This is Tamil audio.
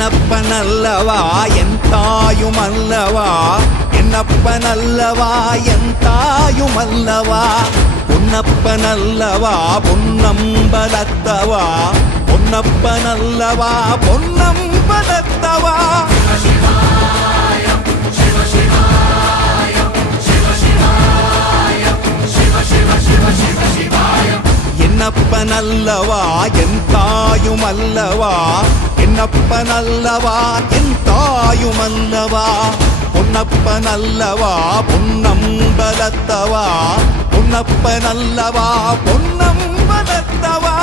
என்னப்பனல்லவா என் தாயுமல்லவா என்னப்பனல்லவா என் தாயுமல்லவா பொன்னப்பனல்லவா பொன்னம்பலத்தவா பொன்னப்பனல்லவா பொன்னம்பலத்தவா என்னப்பனல்லவா என் தாயுமல்லவா என்னப்பனல்லவா என் தாயுமல்லவா பொன்னப்பனல்லவா பொன்னம்பலத்தவா பொன்னப்பனல்லவா பொன்னம்பலத்தவா